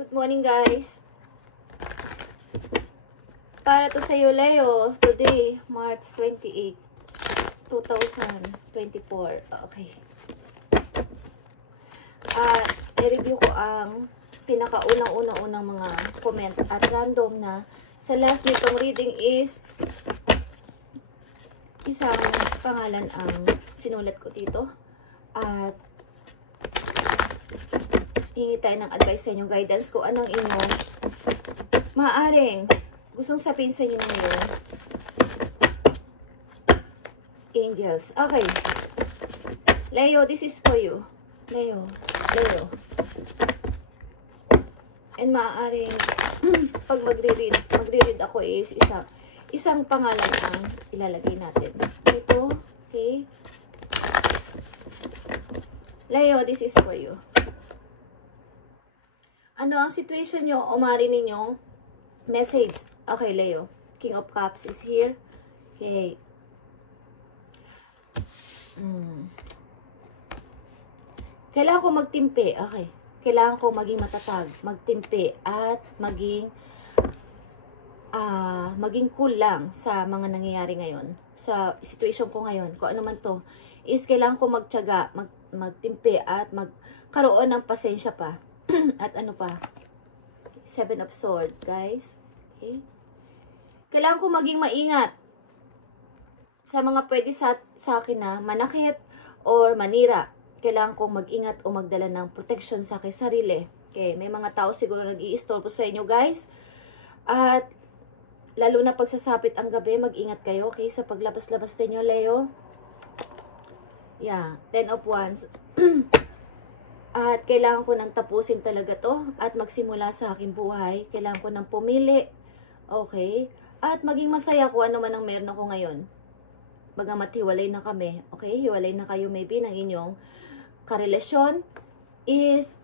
Good morning, guys. Para to sa iyo, Leo. Today, March 28, 2024. Okay. I-review ko ang pinakaunang-unang mga comment at random na sa last nitong reading is isang pangalan ang sinulat ko dito. At hingi tayo ng advice sa inyo, guidance ko anong inyong maaaring gustong sabihin sa inyo ngayon. Angels. Okay. Leo, this is for you. Leo. And maaaring pag magre-read ako is isang pangalan ang ilalagay natin. Ito, okay? Leo, this is for you. Ano ang situation nyo o maaari ninyong message? Okay, Leo. King of Cups is here. Okay. Kailangan ko magtimpi. Okay. Kailangan ko maging matatag, magtimpi, at maging cool lang sa mga nangyayari ngayon. Sa situation ko ngayon, kung ano man to, is kailangan ko magtiyaga, magtimpi, at magkaroon ng pasensya pa. At ano pa? 7 of Swords, guys. Okay. Kailangan ko maging maingat sa mga pwede sa akin na manakit or manira. Kailangan kong mag-ingat o magdala ng protection sa aking sarili. Okay, may mga tao siguro nag-i-istorbo sa inyo, guys. At lalo na pagsasapit ang gabi, mag-ingat kayo, okay, sa paglabas-labas sa inyo, Leo. Yeah, 10 of Wands. At kailangan ko nang tapusin talaga to at magsimula sa aking buhay. Kailangan ko nang pumili, okay, at maging masaya ko ano man ang meron ako ngayon. Bagamat hiwalay na kami, okay, hiwalay na kayo maybe ng inyong karelasyon, is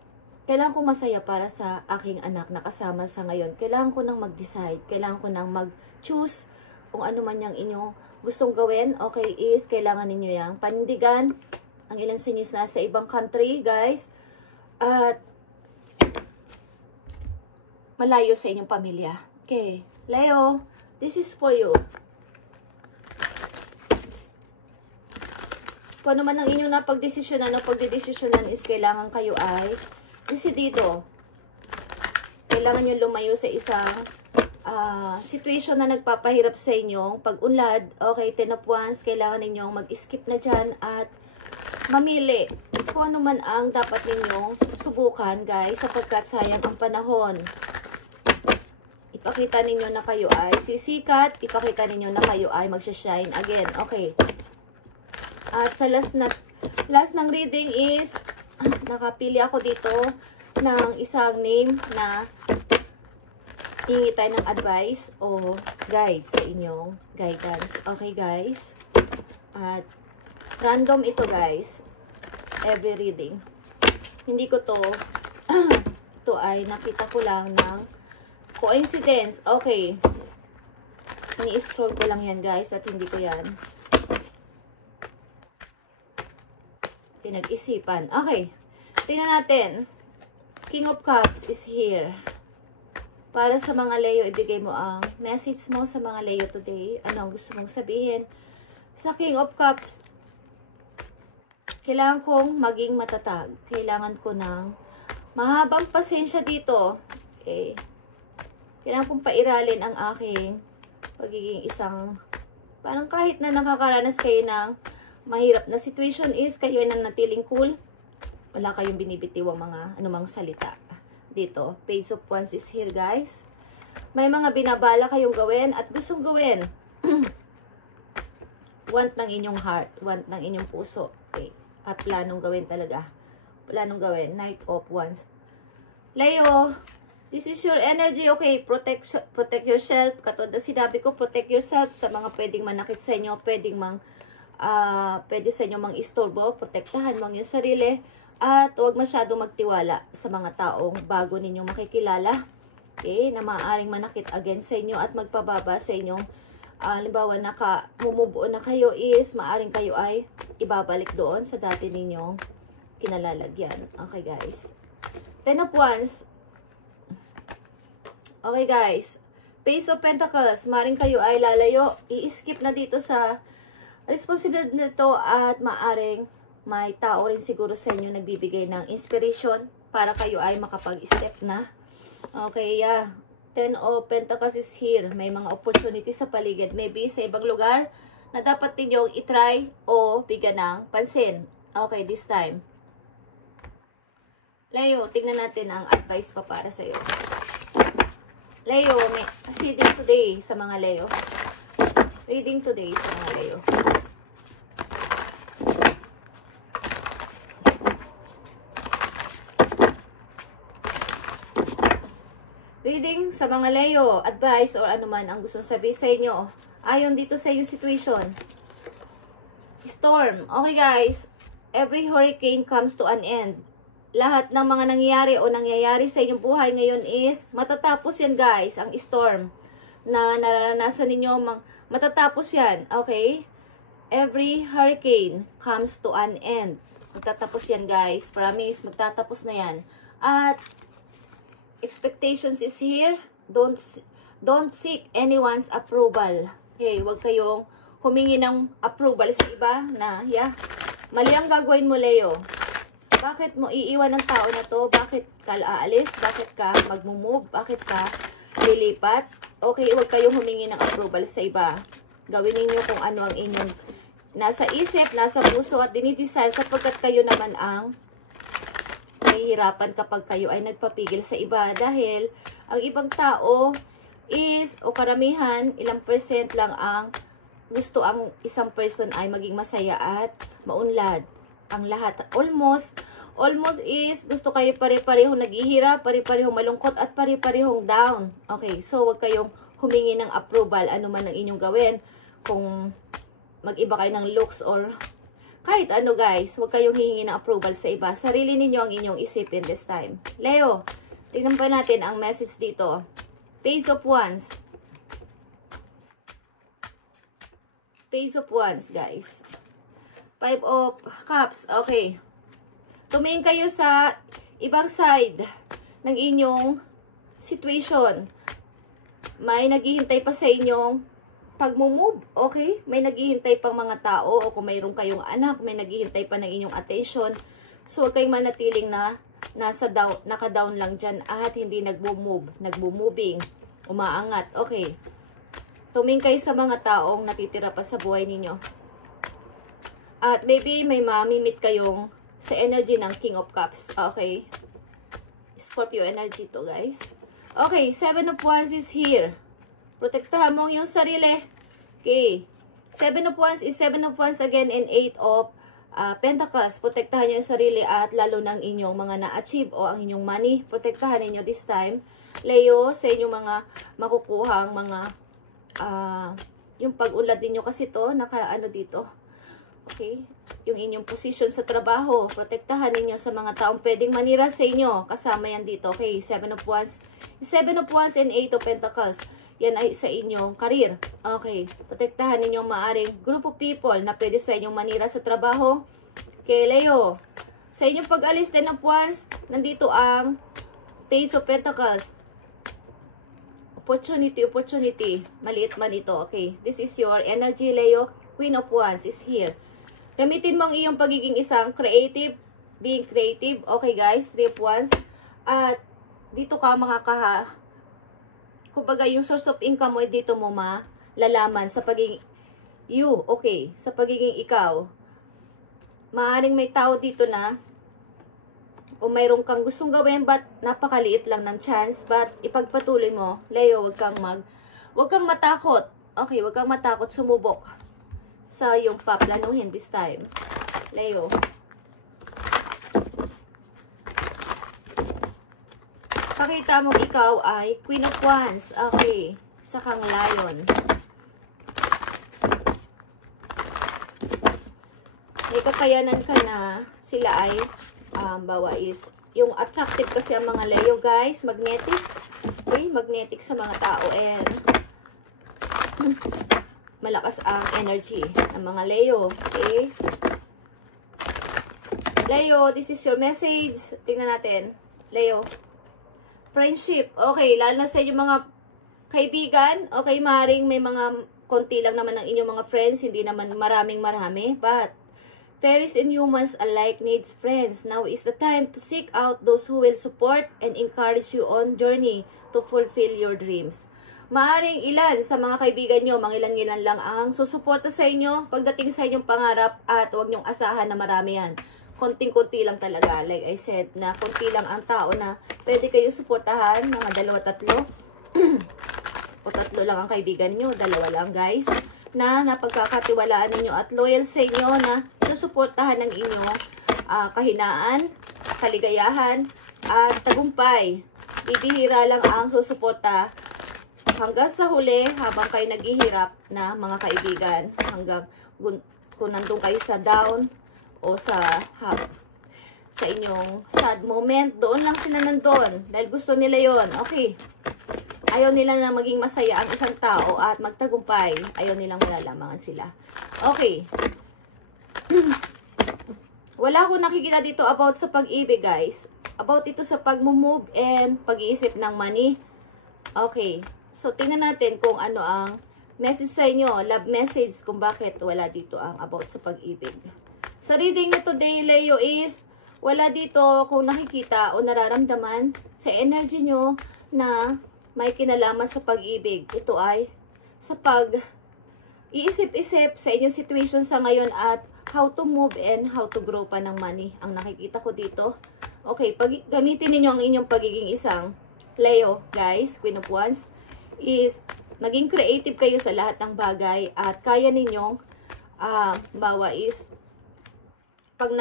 kailangan ko masaya para sa aking anak na kasama sa ngayon. Kailangan ko nang mag-decide, kailangan ko nang mag-choose kung ano man yung inyong gustong gawin. Okay, is kailangan ninyo yung panindigan. Ang ilan sa inyo sa ibang country, guys, at malayo sa inyong pamilya. Okay, Leo, this is for you. Kung ano man ang inyong napagdesisyonan o pagdedesisyonan is kailangan kayo ay desidido. Kailangan nyo lumayo sa isang situation na nagpapahirap sa inyong pag-unlad. Okay, 10 of Wands, kailangan ninyong mag-skip na dyan at mamili kung ano man ang dapat ninyong subukan, guys, sapagkat sayang ang panahon. Ipakita ninyo na kayo ay sisikat, ipakita ninyo na kayo ay magsashine again. Okay. At sa last ng reading is nakapili ako dito ng isang name na hingi tayo ng advice o guide sa inyong guidance. Okay, guys? At random ito, guys. Every reading. Hindi ko to, ito ay nakita ko lang ng coincidence. Okay. Ni-scroll ko lang yan, guys, at hindi ko yan pinag-isipan. Okay. Tingnan natin. King of Cups is here. Para sa mga Leo, ibigay mo ang message mo sa mga Leo today. Ano ang gusto mong sabihin? Sa King of Cups, kailangan kong maging matatag. Kailangan ko ng mahabang pasensya dito. Okay. Kailangan kong pairalin ang aking pagiging isang, parang kahit na nakakaranas kayo ng mahirap na situation is kayo ay nanatiling cool. Wala kayong binibitiwang mga anumang salita. Dito, Page of Wands is here, guys. May mga binabala kayong gawin at gustong gawin. Want ng inyong heart, want ng inyong puso. Okay. At planong gawin talaga. Planong gawin. Knight of Wands. Leo, this is your energy. Okay, protect yourself. Katulad na sinabi ko, protect yourself sa mga pwedeng manakit sa inyo, pwede sa inyo mang istorbo. Protektahan mo ang iyong sarili. At huwag masyadong magtiwala sa mga taong bago ninyong makikilala. Okay, na maaaring manakit against sa inyo at magpababa sa inyong halimbawa mumubuo na kayo is maaring kayo ay ibabalik doon sa dati ninyong kinalalagyan. Okay, guys. 10 of Wands. Okay guys, Page of Pentacles, maring kayo ay lalayo. I-skip na dito sa responsibilidad nito at maaring may tao rin siguro sa inyo nagbibigay ng inspiration para kayo ay makapag-step na. Okay, yeah. 10 of Pentacles is here. May mga opportunity sa paligid. Maybe sa ibang lugar na dapat ninyong itry o bigyan ng pansin. Okay, this time. Leo, tingnan natin ang advice pa para sa'yo. Leo, may reading today sa mga Leo. Reading today sa mga Leo. Reading sa mga Leo, advice or anuman ang gustong sabihin sa inyo. Ayon dito sa iyong situation. Storm. Okay guys, every hurricane comes to an end. Lahat ng mga nangyayari o nangyayari sa inyong buhay ngayon is matatapos yan guys, ang storm na nararanasan ninyo, matatapos yan, okay? Every hurricane comes to an end. Magtatapos yan guys, promise, magtatapos na yan. At expectations is here. Don't seek anyone's approval. Okay, huwag kayong humingi ng approval sa iba na, yeah, mali ang gagawin mo Leo. Bakit mo iiwan ng tao na to? Bakit ka aalis? Bakit ka magmumove? Bakit ka lilipat? Okay, huwag kayong humingi ng approval sa iba. Gawin niyo kung ano ang inyong nasa isip, nasa puso at dinidesire sapagkat kayo naman ang nahihirapan kapag kayo ay nagpapigil sa iba. Dahil ang ibang tao is, o karamihan, ilang percent lang ang gusto ang isang person ay maging masaya at maunlad. Ang lahat, almost is gusto kayo pare-parehong naghihirap, pare-parehong malungkot at pare-parehong down. Okay, so huwag kayong humingi ng approval ano man ang inyong gawin. Kung mag-iba kayo ng looks or kahit ano guys, huwag kayong hihingi ng approval sa iba. Sarili ninyo ang inyong isipin this time. Leo, tingnan pa natin ang message dito. Page of Wands. Page of Wands guys. 5 of Cups. Okay. Tumingin kayo sa ibang side ng inyong situation. May naghihintay pa sa inyong pag-move. Okay? May naghihintay pang mga tao o kung mayroon kayong anak, may naghihintay pa ng inyong attention. So, huwag kayong manatiling na naka-down lang dyan at hindi nagbo-move, nagbo-moving, umaangat. Okay. Tumingin kayo sa mga taong natitira pa sa buhay ninyo. At maybe may mamimit kayong sa energy ng King of Cups. Okay. Scorpio energy to guys. Okay. 7 of Wands is here. Protektahan mo yung sarili. Okay. 7 of Wands is 7 of Wands again and 8 of Pentacles. Protektahan nyo yung sarili at lalo ng inyong mga na-achieve o ang inyong money. Protektahan ninyo this time. Leo, sa inyong mga makukuhang mga yung pag-unlad ninyo kasi to, naka-ano dito. Okay? Yung inyong position sa trabaho, protektahan ninyo sa mga taong pwedeng manira sa inyo. Kasama yan dito. Okay, 7 of Wands. 7 of Wands and 8 of Pentacles. Yan ay sa inyong career. Okay, protektahan ninyo maaring group of people na pwede sa inyong manira sa trabaho. Okay, Leo. Sa inyong pag-alis 10 of Wands, nandito ang Page of Pentacles. Opportunity. Maliit man ito. Okay, this is your energy, Leo. Queen of Wands is here. Gamitin mo ang iyong pagiging isang creative, being creative. Okay guys, 3 of Wands. At dito ka kumbaga yung source of income mo, dito mo malalaman sa pagiging okay, sa pagiging ikaw. Maaring may tao dito na o mayroon kang gustong gawin but napakaliit lang ng chance, but ipagpatuloy mo. Leo, wag kang matakot. Okay, wag kang matakot sumubok sa yung paplanuhin this time. Leo. Pakita mo ikaw ay Queen of Wands. Okay. Sa kang Lion. May kakayanan ka na sila ay bawa is yung attractive kasi ang mga Leo guys. Magnetic. Okay. Magnetic sa mga tao and malakas ang energy ng mga Leo. Okay? Leo, this is your message. Tingnan natin. Leo. friendship. Okay, lalo na sa inyong mga kaibigan. Okay, maaaring may mga konti lang naman ang inyong mga friends, hindi naman marami. But fairies and humans alike needs friends. Now is the time to seek out those who will support and encourage you on journey to fulfill your dreams. Maaring ilan sa mga kaibigan nyo, mga ilan-ilan lang ang susuporta sa inyo pagdating sa inyong pangarap at huwag nyong asahan na marami yan. Konting-konti lang talaga. Like I said, na konti lang ang tao na pwede kayo suportahan, mga 2-3 o 3 lang ang kaibigan nyo, 2 lang guys, na napagkakatiwalaan ninyo at loyal sa inyo na susuportahan ng inyong kahinaan, kaligayahan, at tagumpay. Bibihira lang ang susuporta hanggang sa huli habang kayo naghihirap na mga kaibigan. Hanggang kung nandun kayo sa down o sa inyong sad moment, doon lang sila nandun. Dahil gusto nila yon. Okay. Ayaw nila na maging masaya ang isang tao at magtagumpay. Ayaw nilang malalamangan sila. Okay. Wala akong nakikita dito about sa pag-ibig, guys. About ito sa pag-move and pag-iisip ng money. Okay. So, tingnan natin kung ano ang message sa inyo. Love message kung bakit wala dito ang about sa pag-ibig. Sa reading nyo today, Leo, is wala dito kung nakikita o nararamdaman sa energy nyo na may kinalaman sa pag-ibig. Ito ay sa pag-iisip-isip sa inyong situation sa ngayon at how to move and how to grow pa ng money. Ang nakikita ko dito. Okay, gamitin ninyo ang inyong pagiging isang Leo, guys, Queen of Wands, is maging creative kayo sa lahat ng bagay at kaya ninyong bawa is pag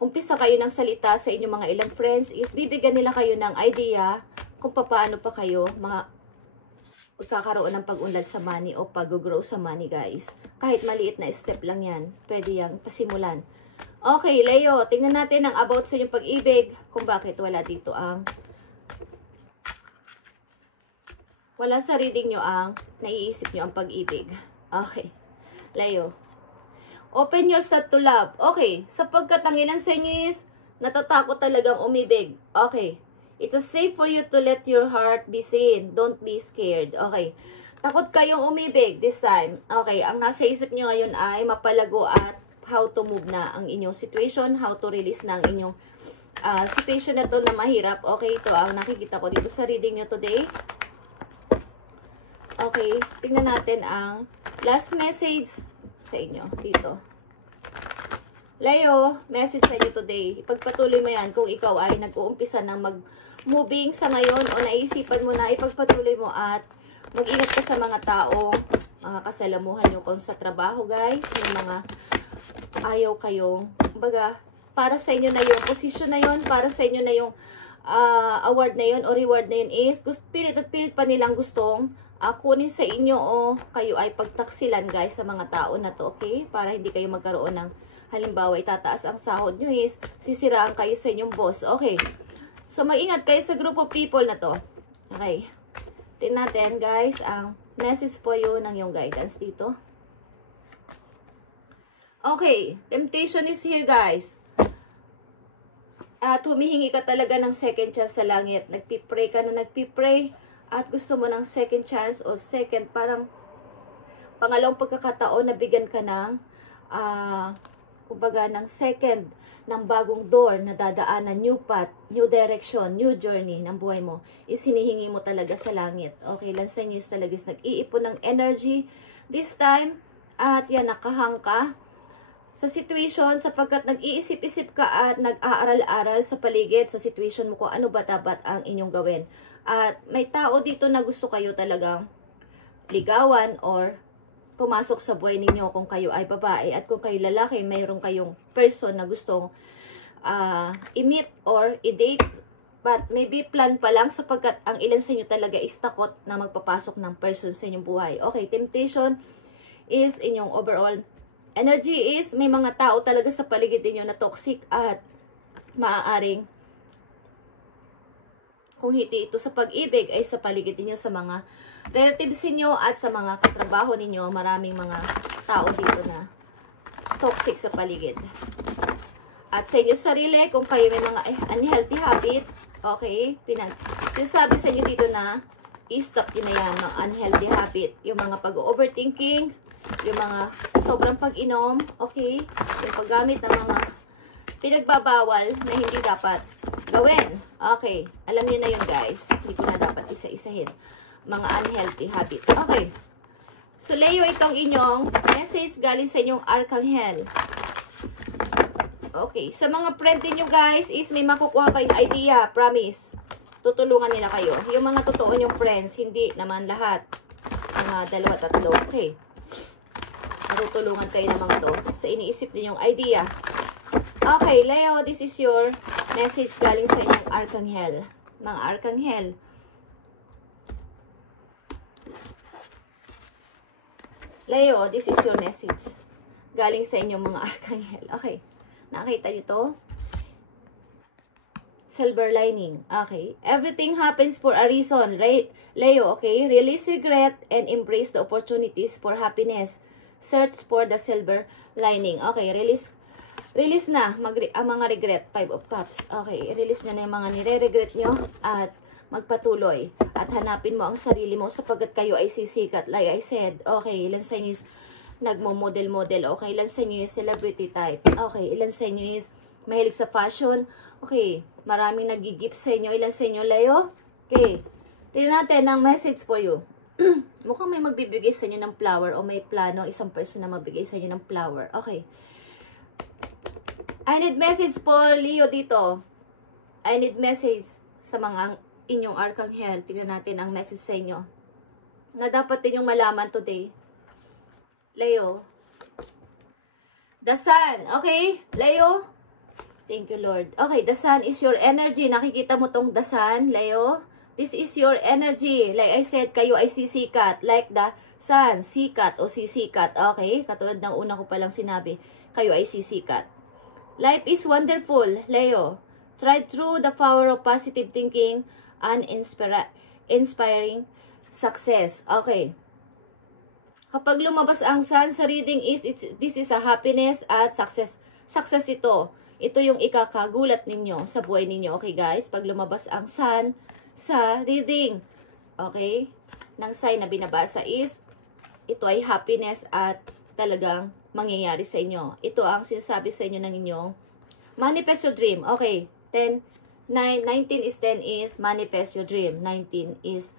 umpisa kayo ng salita sa inyong mga ilang friends is bibigyan nila kayo ng idea kung paano pa kayo magkakaroon ng pag-unlad sa money o pag-grow sa money, guys. Kahit maliit na step lang yan, pwede yang pasimulan. Okay, Leo, tingnan natin ang about sa inyong pag-ibig kung bakit wala dito ang wala sa reading nyo ang naiisip nyo ang pag-ibig. Okay, Leo. Open yourself to love. Okay, sapagkat ang ilan sa inyo is natatakot talagang umibig. Okay, it's safe for you to let your heart be seen. Don't be scared. Okay, takot kayong umibig this time. Okay, ang nasa isip nyo ngayon ay mapalago at how to move na ang inyong situation, how to release na ang inyong situation na to na mahirap. Okay, ito ang nakikita ko dito sa reading nyo today. Okay, tingnan natin ang last message sa inyo dito. Leo, message sa inyo today. Ipagpatuloy mo yan kung ikaw ay nag-uumpisa ng mag-moving sa ngayon o naisipan mo na ipagpatuloy mo at mag-ingat ka sa mga taong makakasalamuhan nyo kung sa trabaho, guys. Yung mga ayaw kayong, baga, para sa inyo na yung position na yun, para sa inyo na yung award na yun o reward na yun is pilit at pilit pa nilang gustong kunin sa inyo o kayo ay pagtaksilan, guys, sa mga tao na to, okay? Para hindi kayo magkaroon ng, halimbawa, itataas ang sahod nyo is sisiraan kayo sa inyong boss. Okay. So, mag-ingat kayo sa group of people na to. Okay. Tingnan natin, guys, ang message po yun ng yung guidance dito. Okay. Temptation is here, guys. At humihingi ka talaga ng second chance sa langit. Nagpipray ka na nagpipray. At gusto mo ng second chance o second, parang pangalawang pagkakataon na bigyan ka ng, kumbaga ng second, ng bagong door na dadaanan, new path, new direction, new journey ng buhay mo, is hinihingi mo talaga sa langit. Okay, lang sa inyo is talaga is nag-iipon ng energy this time, at yan, nakahang ka sa situation sapagkat nag-iisip-isip ka at nag-aaral-aral sa paligid sa situation mo kung ano ba dapat ang inyong gawin. At may tao dito na gusto kayo talagang ligawan or pumasok sa buhay ninyo kung kayo ay babae. At kung kayo lalaki, mayroon kayong person na gustong i-meet or i-date. But maybe plan pa lang sapagkat ang ilan sa inyo talaga is takot na magpapasok ng person sa inyong buhay. Okay, temptation is inyong overall energy is may mga tao talaga sa paligid niyo na toxic at maaaring kung hindi ito sa pag-ibig ay sa paligid niyo sa mga relatives niyo at sa mga katrabaho ninyo. Maraming mga tao dito na toxic sa paligid. At sa inyo sarili, kung kayo may mga unhealthy habit, Okay? Sinasabi sa inyo dito na i-stop nyo na yan, mga unhealthy habit. Yung mga pag-overthinking, yung mga sobrang pag-inom, okay? Yung paggamit ng mga pinagbabawal na hindi dapat gawin. Okay. Alam nyo na yun, guys. Hindi ko na dapat isa-isahin. Mga unhealthy habit. Okay. So, Leo, itong inyong message galing sa inyong Archangel. Okay. Sa mga friend niyo guys, is may makukuha kayong idea. Promise. Tutulungan nila kayo. Yung mga totoo nyong friends, hindi naman lahat. Mga dalawa, tatlo. Okay. Tutulungan kayo ng mga to. So, iniisip ninyong idea. Okay, Leo, this is your message galing sa inyong Archangel. Mga Archangel. Leo, this is your message. Galing sa inyong mga Archangel. Okay. Nakita nyo to? Silver lining. Okay. Everything happens for a reason. Leo, okay? Release regret and embrace the opportunities for happiness. Search for the silver lining. Okay, release na ang mga regret. 5 of Cups. Okay, release nyo na yung mga nire-regret nyo at magpatuloy. At hanapin mo ang sarili mo sapagkat kayo ay sisikat. Like I said, okay, ilan sa inyo is nagmo-model-model. Okay, ilan sa inyo is celebrity type. Okay, ilan sa inyo is mahilig sa fashion. Okay, maraming nag-gift sa inyo. Ilan sa inyo, Leo? Okay, tingnan natin ang message for you. Mukhang may magbibigay sa inyo ng flower o may plano isang person na magbigay sa inyo ng flower. Okay. I need message for Leo dito. I need message sa mga inyong Archangel. Tingnan natin ang message sa inyo na dapat ninyong malaman today. Leo. The Sun. Okay? Leo? Thank you, Lord. Okay, the Sun is your energy. Nakikita mo tong the Sun, Leo? This is your energy. Like I said, kayo ay sisikat. Like the sun, sikat o sisikat. Okay? Katulad ng una ko palang sinabi, kayo ay sisikat. Life is wonderful, Leo. Try through the power of positive thinking and inspiring success. Okay. Kapag lumabas ang sun sa reading is, this is a happiness at success. Success ito. Ito yung ikakagulat ninyo sa buhay ninyo. Okay, guys? Pag lumabas ang sun sa reading, okay, ng sign na binabasa is, ito ay happiness at talagang mangyayari sa inyo. Ito ang sinasabi sa inyo ng inyong manifest your dream. Okay, 19 is 10 is manifest your dream. 19 is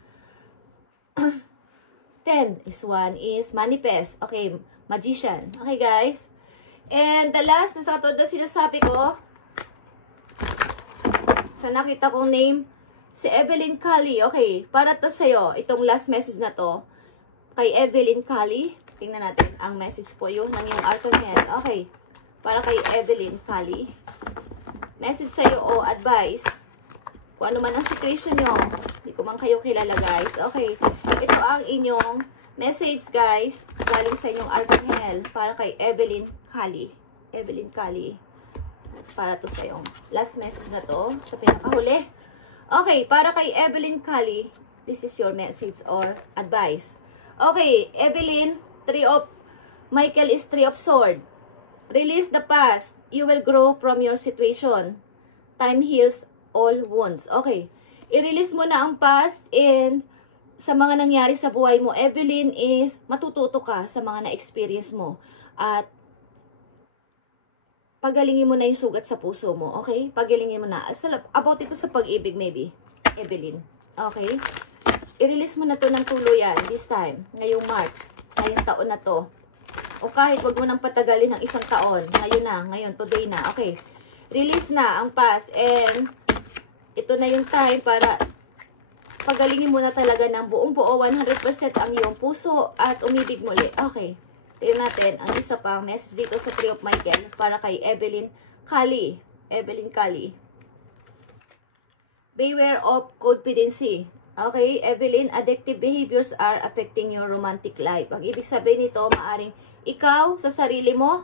10 is 1 is manifest. Okay, magician. Okay, guys? And the last na sa ito na sinasabi ko, sa nakita kong name, si Evelyn Kali. Okay, para to sa'yo, itong last message na to, kay Evelyn Kali. Tingnan natin ang message po yung ng iyong Archangel. Okay, para kay Evelyn Kali. Message sa'yo o advice. Kung ano man ang situation nyo. Hindi ko man kayo kilala, guys. Okay, ito ang inyong message, guys. Galing sa inyong Archangel. Para kay Evelyn Kali. Evelyn Kali. Para to sa'yo. Last message na to. Sa pinakahuli. Okay, para kay Evelyn Kali, this is your message or advice. Okay, Evelyn, Michael is 3 of Swords. Release the past. You will grow from your situation. Time heals all wounds. Okay, i-release mo na ang past and sa mga nangyari sa buhay mo, Evelyn, is matututo ka sa mga na-experience mo. At pagalingin mo na yung sugat sa puso mo, okay? Pagalingin mo na. About ito sa pag-ibig, maybe, Evelyn. Okay? I-release mo na to ng tuluyan this time. Ngayong March. Ngayong taon na to. O kahit wag mo nang patagalin ng isang taon. Ngayon na. Ngayon, today na. Okay. Release na ang past. And ito na yung time para pagalingin mo na talaga ng buong buo 100% ang iyong puso at umibig muli. Okay. Tignan natin ang isa pang message dito sa 3 of Michael para kay Evelyn Kali. Evelyn Kali. Beware of codependency. Okay, Evelyn, addictive behaviors are affecting your romantic life. Ang ibig sabihin nito, maaring ikaw sa sarili mo,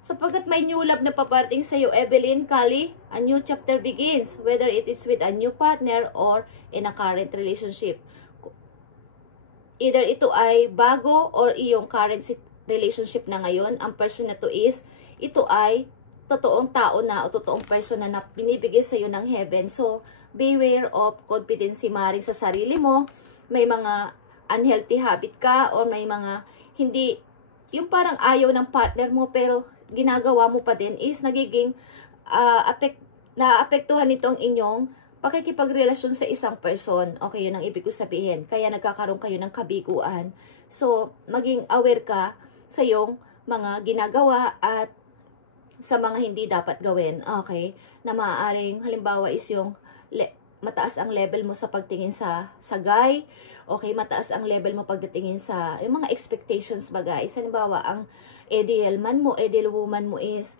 sapagkat may new love na paparating sa iyo, Evelyn Kali, a new chapter begins, whether it is with a new partner or in a current relationship. Either ito ay bago or iyong current relationship na ngayon, ang person na to is, ito ay totoong tao na o totoong person na binibigay sa iyo ng heaven. So, beware of confidence maring sa sarili mo. May mga unhealthy habit ka or may mga hindi, yung parang ayaw ng partner mo pero ginagawa mo pa din is nagiging naapektuhan nitong inyong pakikipagrelasyon sa isang person. Okay, yun ang ibig ko sabihin. Kaya nagkakaroon kayo ng kabiguan. So, maging aware ka sa iyong mga ginagawa at sa mga hindi dapat gawin. Okay? Na maaaring, halimbawa is yung mataas ang level mo sa pagtingin sa guy. Okay, mataas ang level mo pagdatingin sa yung mga expectations ba guys. Halimbawa, ang ideal man mo, ideal woman mo is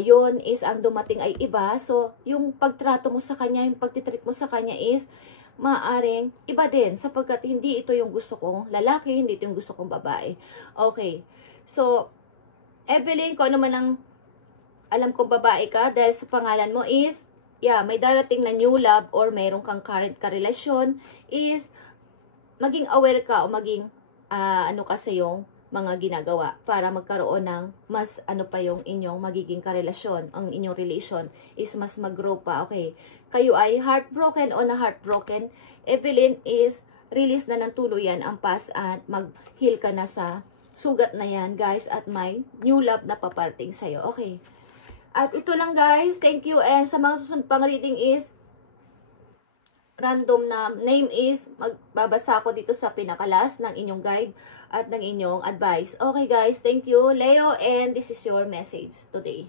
yun is ang dumating ay iba. So, yung pagtrato mo sa kanya, yung pagtitreat mo sa kanya is maaaring iba din sapagkat hindi ito yung gusto kong lalaki, hindi ito yung gusto kong babae. Okay. So, Evelyn, kung ano man ang alam kong babae ka dahil sa pangalan mo is, may darating na new love or mayroon kang current karelasyon is maging aware ka o maging ka sa iyong mga ginagawa para magkaroon ng mas pa yung inyong magiging karelasyon, ang inyong relation is mas mag-grow pa. Okay, kayo ay heartbroken o na heartbroken, Evelyn is release na ng tuluyan ang past at mag-heal ka na sa sugat na yan guys at may new love na paparting sa'yo. Okay, at ito lang guys, thank you, and sa mga susunod pang reading is random na name is magbabasa ako dito sa pinakalas ng inyong guide at ng inyong advice. Okay guys, thank you, Leo, and this is your message today.